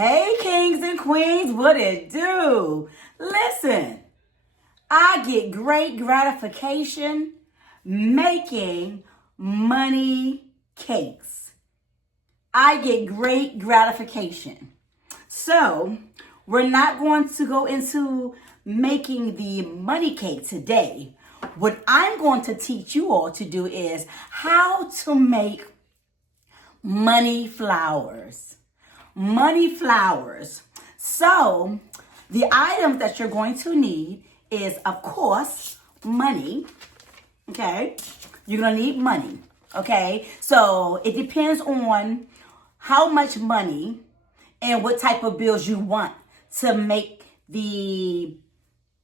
Hey, kings and queens, what it do? Listen, I get great gratification making money cakes. I get great gratification. So, we're not going to go into making the money cake today. What I'm going to teach you all to do is how to make money flowers. Money flowers. So, the items that you're going to need is, of course, money. Okay? You're going to need money. Okay? So, it depends on how much money and what type of bills you want to make the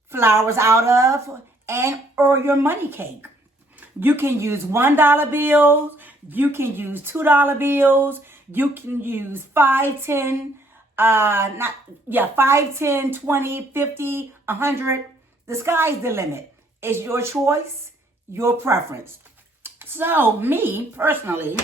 flowers out of and or your money cake. You can use $1 bills, you can use $2 bills, you can use 5, 10, 5, 10, 20, 50, 100. The sky's the limit. It's your choice, your preference. So me personally,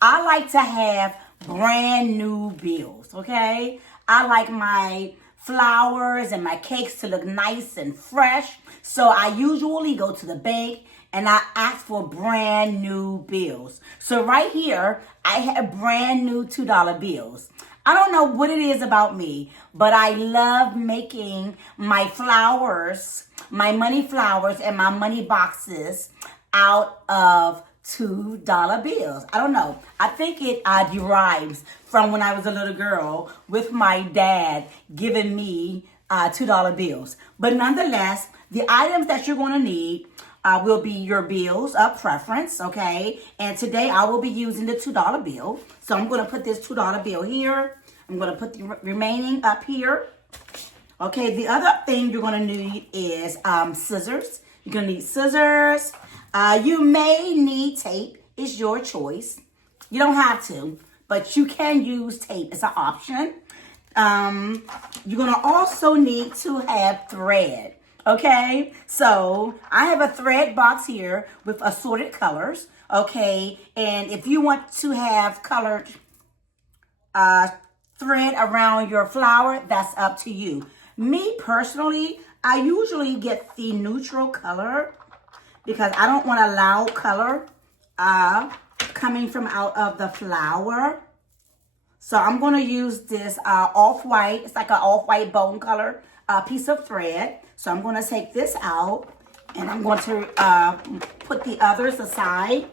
I like to have brand new bills, okay? I like my flowers and my cakes to look nice and fresh. So I usually go to the bank and I ask for brand new bills. So right here, I have brand new $2 bills. I don't know what it is about me, but I love making my flowers, my money flowers and my money boxes out of $2 bills. I don't know. I think it derives from when I was a little girl with my dad giving me $2 bills. But nonetheless, the items that you're going to need will be your bills of preference, okay? And today I will be using the $2 bill. So I'm going to put this $2 bill here. I'm going to put the remaining up here. Okay, the other thing you're going to need is scissors. You're going to need scissors. You may need tape. It's your choice. You don't have to, but you can use tape. It's an option. You're going to also need to have thread. Okay, so I have a thread box here with assorted colors. Okay, and if you want to have colored thread around your flower, that's up to you. Me personally, I usually get the neutral color because I don't want a loud color coming from out of the flower. So I'm going to use this off-white. It's like an off-white bone color piece of thread. So I'm going to take this out and I'm going to put the others aside.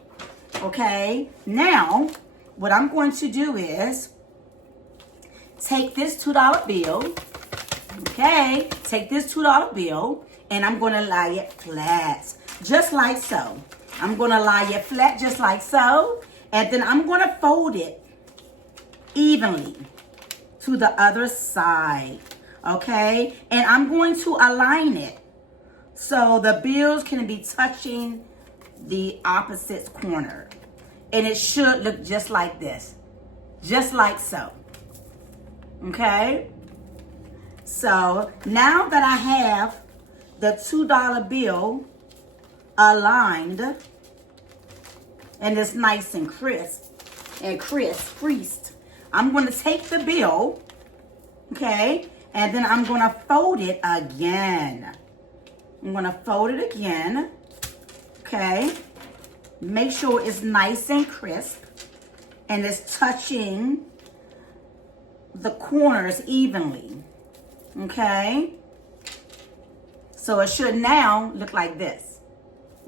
Okay. Now, what I'm going to do is take this $2 bill. Okay. Take this $2 bill and I'm going to lie it flat. Just like so. I'm going to lie it flat just like so. And then I'm going to fold it evenly to the other side. Okay, and I'm going to align it so the bills can be touching the opposite corner. And it should look just like this. Just like so. Okay, so now that I have the $2 bill aligned and it's nice and creased, I'm going to take the bill, okay, and then I'm going to fold it again. I'm going to fold it again, okay. Make sure it's nice and crisp and it's touching the corners evenly, okay. So it should now look like this,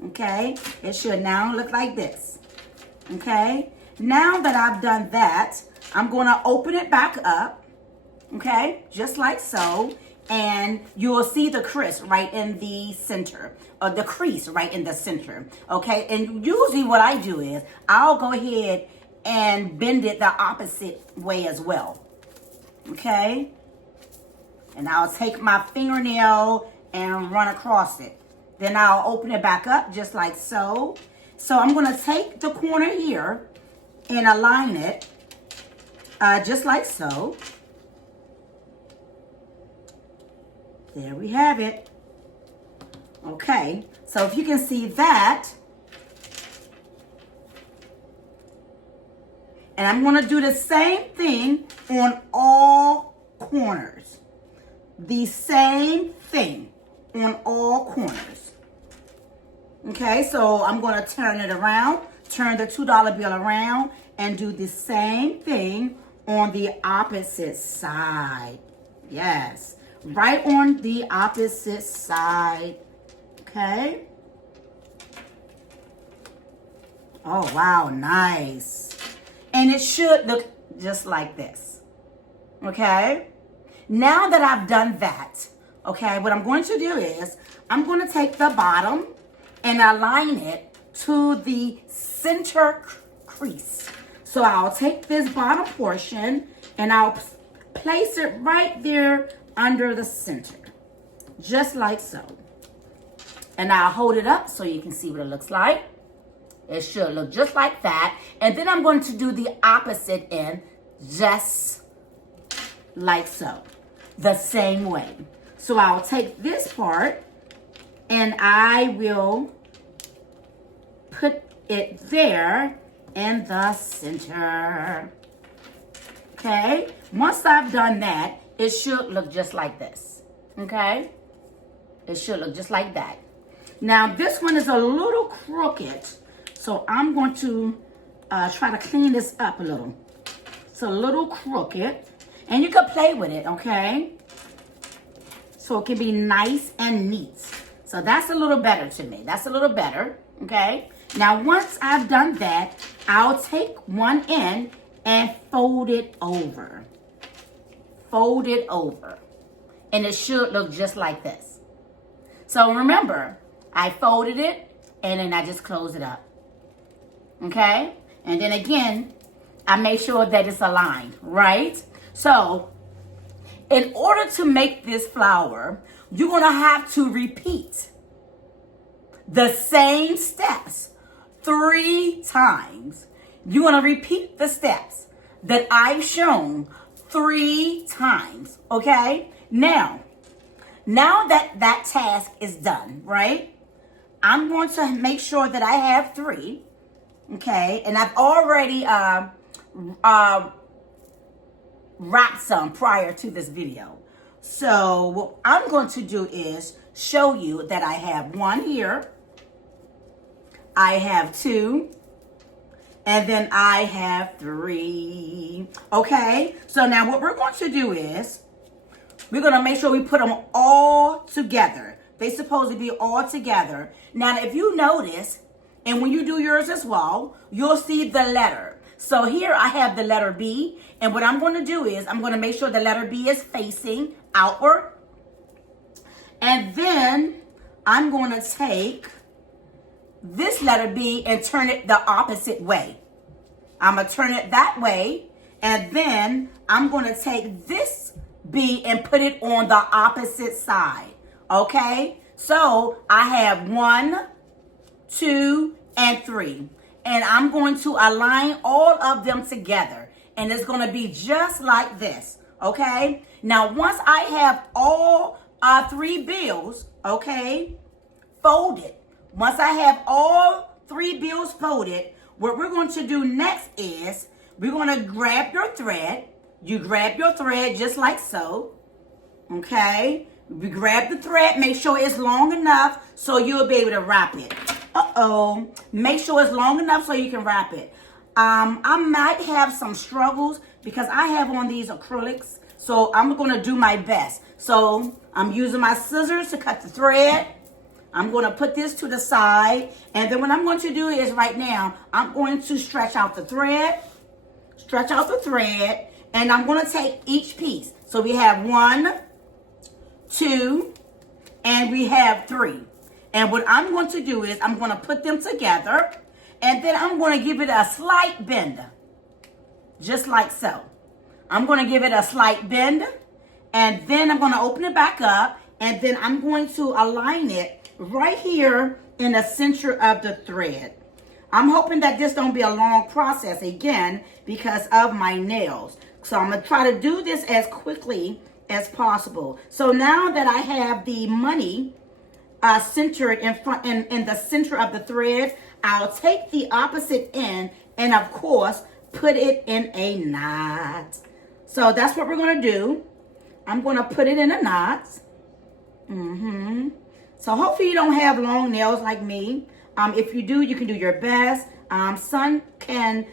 okay. It should now look like this, okay. Now that I've done that, I'm going to open it back up. Okay, just like so, and you will see the crease right in the center, or the crease right in the center, okay? And usually what I do is, I'll go ahead and bend it the opposite way as well, okay? And I'll take my fingernail and run across it. Then I'll open it back up just like so. So I'm gonna take the corner here and align it just like so. There we have it. Okay, so if you can see that, and I'm going to do the same thing on all corners. The same thing on all corners. Okay, so I'm going to turn it around, turn the $2 bill around, and do the same thing on the opposite side. Yes, right on the opposite side. Okay. Oh, wow, nice. And it should look just like this. Okay. Now that I've done that, okay, what I'm going to do is I'm going to take the bottom and align it to the center crease. So I'll take this bottom portion and I'll place it right there under the center, just like so. And I'll hold it up so you can see what it looks like. It should look just like that. And then I'm going to do the opposite end, just like so, the same way. So I'll take this part and I will put it there in the center. Okay, once I've done that, it should look just like this. Okay, it should look just like that. Now this one is a little crooked, so I'm going to try to clean this up a little. It's a little crooked, and you can play with it, okay? So it can be nice and neat. So that's a little better to me. That's a little better, okay? Now once I've done that, I'll take one end and fold it over. Fold it over. And it should look just like this. So remember, I folded it and then I just close it up. Okay? And then again, I make sure that it's aligned, right? So, in order to make this flower, you're going to have to repeat the same steps 3 times. You're going to repeat the steps that I've shown 3 times, okay? Now that that task is done, right? I'm going to make sure that I have 3, okay? And I've already wrapped some prior to this video. So what I'm going to do is show you that I have 1 here, I have 2, and then I have 3. Okay, so now what we're going to do is we're going to make sure we put them all together. They're supposed to be all together. Now, if you notice, and when you do yours as well, you'll see the letter. So here I have the letter B, and what I'm going to do is I'm going to make sure the letter B is facing outward. And then I'm going to take this letter B and turn it the opposite way. I'm going to turn it that way, and then I'm going to take this B and put it on the opposite side. Okay? So I have 1, 2, and 3. And I'm going to align all of them together. And it's going to be just like this. Okay? Now, once I have all 3 bills, okay, folded. Once I have all 3 bills folded, what we're going to do next is we're going to grab your thread. You grab your thread just like so. Okay? We grab the thread, make sure it's long enough so you'll be able to wrap it. Make sure it's long enough so you can wrap it. I might have some struggles because I have on these acrylics, so I'm going to do my best. So I'm using my scissors to cut the thread. I'm going to put this to the side, and then what I'm going to do is right now, I'm going to stretch out the thread, and I'm going to take each piece. So we have 1, 2, and we have 3. And what I'm going to do is I'm going to put them together, and then I'm going to give it a slight bend, just like so. I'm going to give it a slight bend, and then I'm going to open it back up, and then I'm going to align it right here in the center of the thread. I'm hoping that this don't be a long process again because of my nails. So I'm going to try to do this as quickly as possible. So now that I have the money centered in the center of the thread, I'll take the opposite end and of course put it in a knot. So that's what we're going to do. I'm going to put it in a knot. So hopefully you don't have long nails like me. If you do, you can do your best. Some can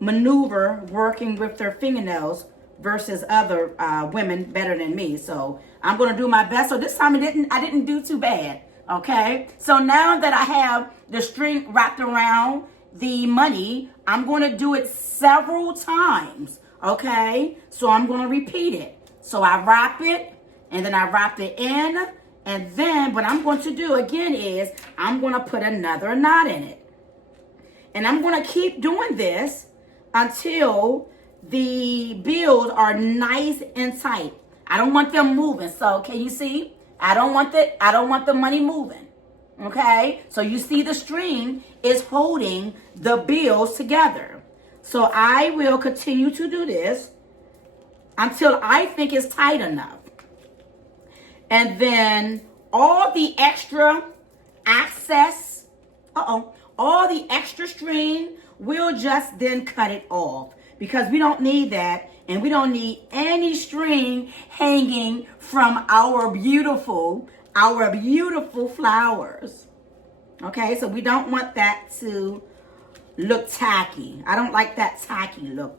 maneuver working with their fingernails versus other women better than me. So I'm going to do my best. So this time I didn't do too bad. Okay. So now that I have the string wrapped around the money, I'm going to do it several times. Okay. So I'm going to repeat it. So I wrap it, and then I wrap it in, and then what I'm going to do again is I'm going to put another knot in it. And I'm going to keep doing this until the bills are nice and tight. I don't want them moving. So can you see? I don't want the money moving. Okay? So you see the string is holding the bills together. So I will continue to do this until I think it's tight enough. And then all the extra excess, all the extra string, we'll just then cut it off because we don't need that, and we don't need any string hanging from our beautiful flowers. Okay, so we don't want that to look tacky. I don't like that tacky look.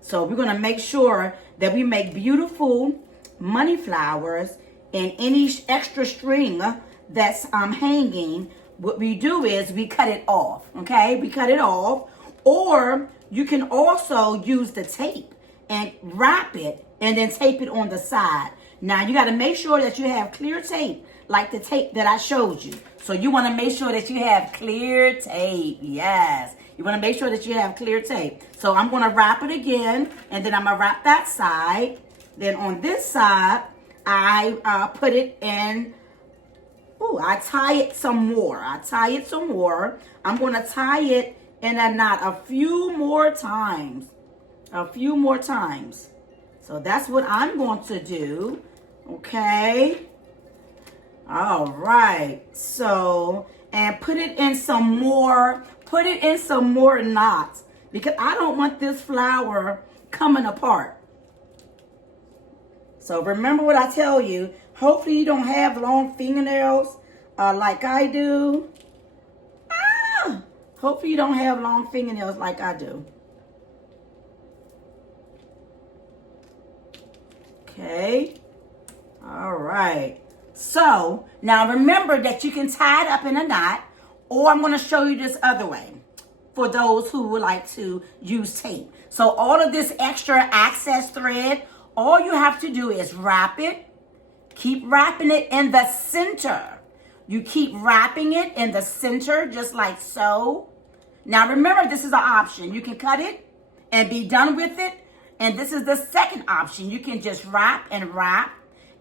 So we're going to make sure that we make beautiful money flowers, and any extra string that's hanging, what we do is we cut it off. Okay, we cut it off. Or you can also use the tape and wrap it and then tape it on the side. Now you got to make sure that you have clear tape, like the tape that I showed you. So you want to make sure that you have clear tape. Yes. You want to make sure that you have clear tape. So I'm going to wrap it again, and then I'm going to wrap that side. Then on this side, I put it in, I tie it some more. I'm going to tie it in a knot a few more times. So that's what I'm going to do. Okay. All right. So, and put it in some more knots because I don't want this flower coming apart. So remember what I tell you. Hopefully you don't have long fingernails like I do. Hopefully you don't have long fingernails like I do. Okay. All right. So now remember that you can tie it up in a knot, or I'm going to show you this other way for those who would like to use tape. So all of this extra access thread, all you have to do is wrap it. Keep wrapping it in the center. You keep wrapping it in the center just like so. Now remember, this is an option. You can cut it and be done with it. And this is the second option. You can just wrap and wrap.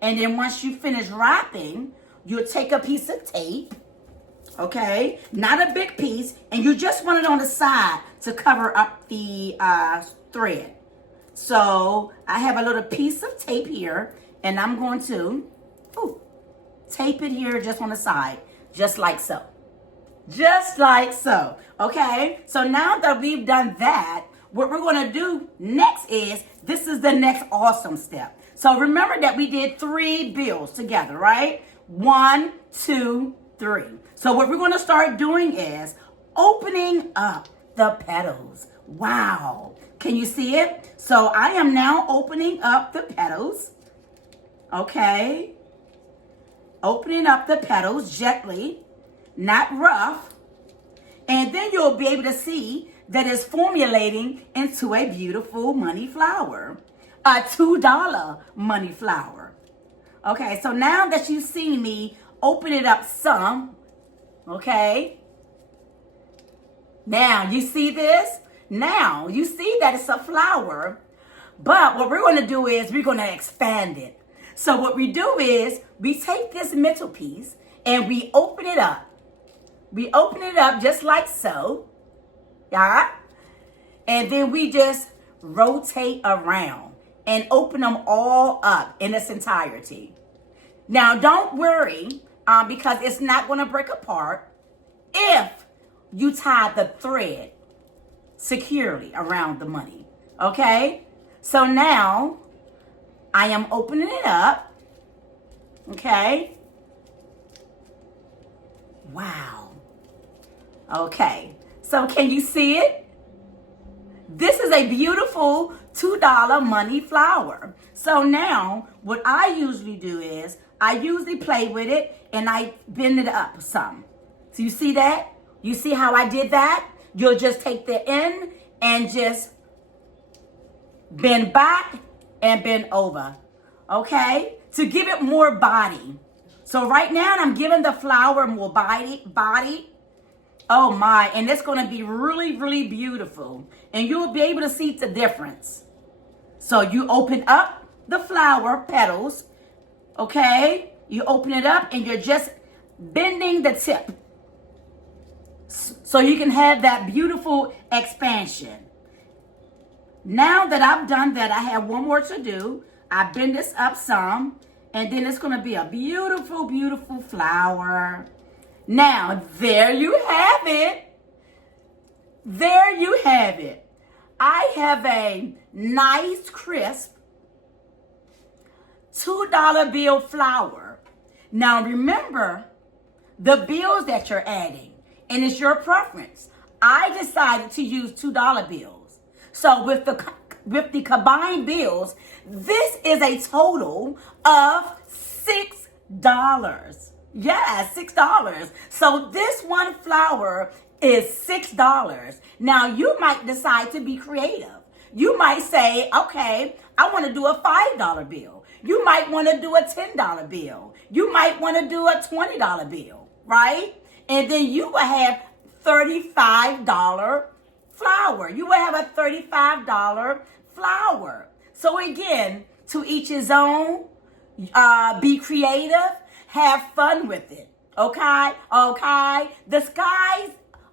And then once you finish wrapping, you'll take a piece of tape. Okay, not a big piece. And you just want it on the side to cover up the thread. So I have a little piece of tape here, and I'm going to tape it here just on the side, just like so. Just like so. Okay, so now that we've done that, what we're going to do next is, this is the next awesome step. So remember that we did 3 bills together, right? 1, 2, 3. So what we're going to start doing is opening up the petals. Wow. Can you see it? So I am now opening up the petals. Okay. Opening up the petals gently, not rough. And then you'll be able to see that it's formulating into a beautiful money flower. A $2 money flower. Okay, so now that you've seen me open it up some, okay. Now, you see this? Now, you see that it's a flower, but what we're going to do is we're going to expand it. So what we do is we take this middle piece and we open it up. We open it up just like so. Yeah. And then we just rotate around and open them all up in its entirety. Now, don't worry because it's not going to break apart if you tie the thread securely around the money. Okay? So now I am opening it up. Okay. Wow. Okay. So can you see it? This is a beautiful $2 money flower. So now what I usually do is I usually play with it and I bend it up some. So you see that? You see how I did that? You'll just take the end and just bend back and bend over. Okay? To give it more body. So right now I'm giving the flower more body. Oh my, and it's going to be really, really beautiful. And you'll be able to see the difference. So you open up the flower petals, okay? You open it up and you're just bending the tip. So you can have that beautiful expansion. Now that I've done that, I have one more to do. I bend this up some, and then it's going to be a beautiful, beautiful flower. Now, there you have it. There you have it. I have a nice, crisp $2 bill flower. Now, remember the bills that you're adding, and it's your preference. I decided to use $2 bills. So with the combined bills, this is a total of $6. Yeah, $6. So this one flower is $6. Now you might decide to be creative. You might say, okay, I want to do a $5 bill. You might want to do a $10 bill. You might want to do a $20 bill, right? And then you will have $35 flower. You will have a $35 flower. So again, to each his own. Be creative. Have fun with it. Okay? Okay? The skies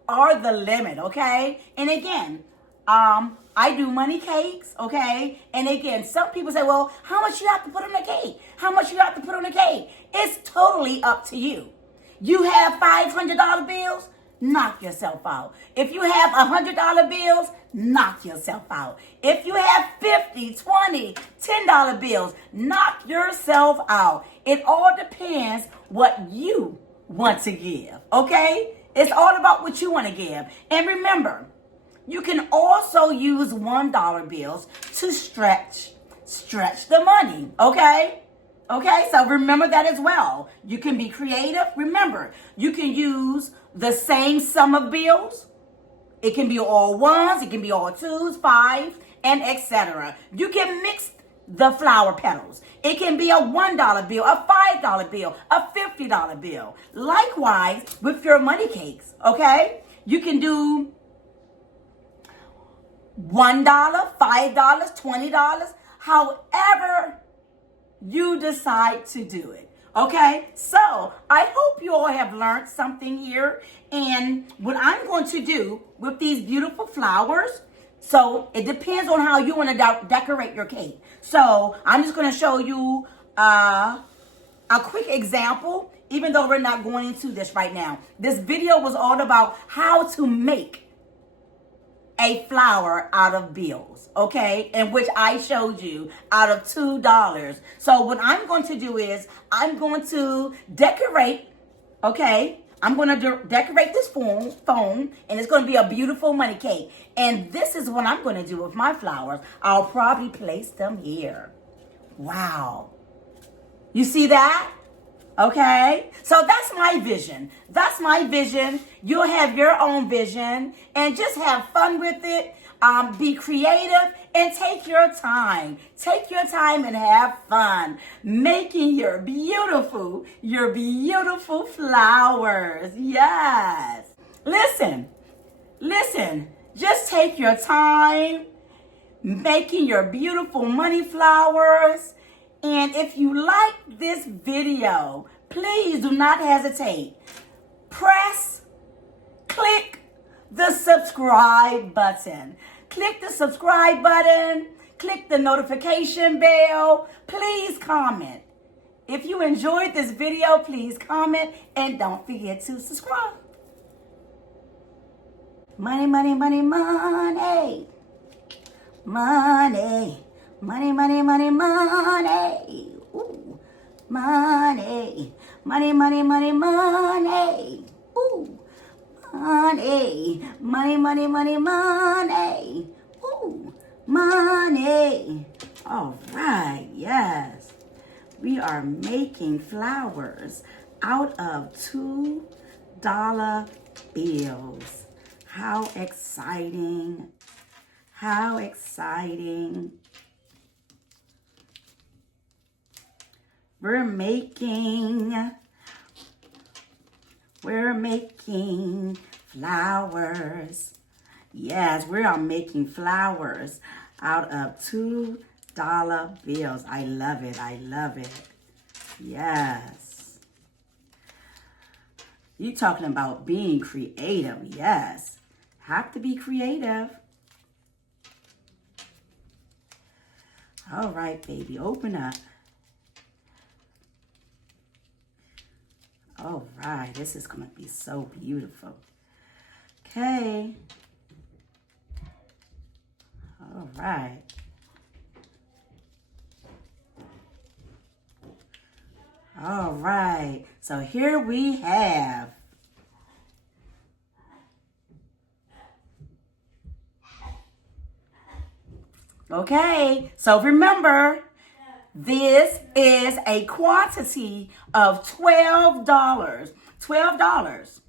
are the limit. Okay? And again, I do money cakes. Okay? And again, some people say, well, how much you have to put on the cake? How much you have to put on the cake? It's totally up to you. You have $500 bills? Knock yourself out. If you have $100 bills, knock yourself out. If you have $50, $20, $10 bills, knock yourself out. It all depends what you want to give, okay? It's all about what you want to give. And remember, you can also use $1 bills to stretch the money, okay? Okay, so remember that as well. You can be creative. Remember, you can use the same sum of bills. It can be all ones, it can be all twos, fives, and etc. You can mix the flower petals. It can be a $1 bill, a $5 bill, a $50 bill. Likewise with your money cakes, okay? You can do $1, $5, $20, however you decide to do it. Okay, so I hope you all have learned something here. And what I'm going to do with these beautiful flowers, so it depends on how you want to decorate your cake. So I'm just going to show you a quick example, even though we're not going into this right now. This video was all about how to make a flower out of bills, okay? In which I showed you out of $2. So what I'm going to do is I'm going to decorate, okay? I'm going to decorate this phone, and it's going to be a beautiful money cake. And this is what I'm going to do with my flowers. I'll probably place them here. Wow. You see that? Okay, so that's my vision. That's my vision. You'll have your own vision and just have fun with it. Be creative and take your time. Take your time and have fun making your beautiful flowers. Yes. Listen. Just take your time making your beautiful money flowers. And if you like this video, please do not hesitate. Click the subscribe button. Click the subscribe button. Click the notification bell. Please comment. If you enjoyed this video, please comment and don't forget to subscribe. Money, money, money, money. Money. Money, money, money, money. Ooh. Money. Money, money, money, money. Ooh. Money. Money, money, money, money. Ooh. Money. All right, yes. We are making flowers out of $2 bills. How exciting. How exciting. We're making flowers. Yes, we are making flowers out of $2 bills. I love it. I love it. Yes. You talking about being creative. Yes. Have to be creative. All right, baby. Open up. All right. This is going to be so beautiful. Okay. All right. All right. So here we have okay. So remember, this is a quantity of $12. $12.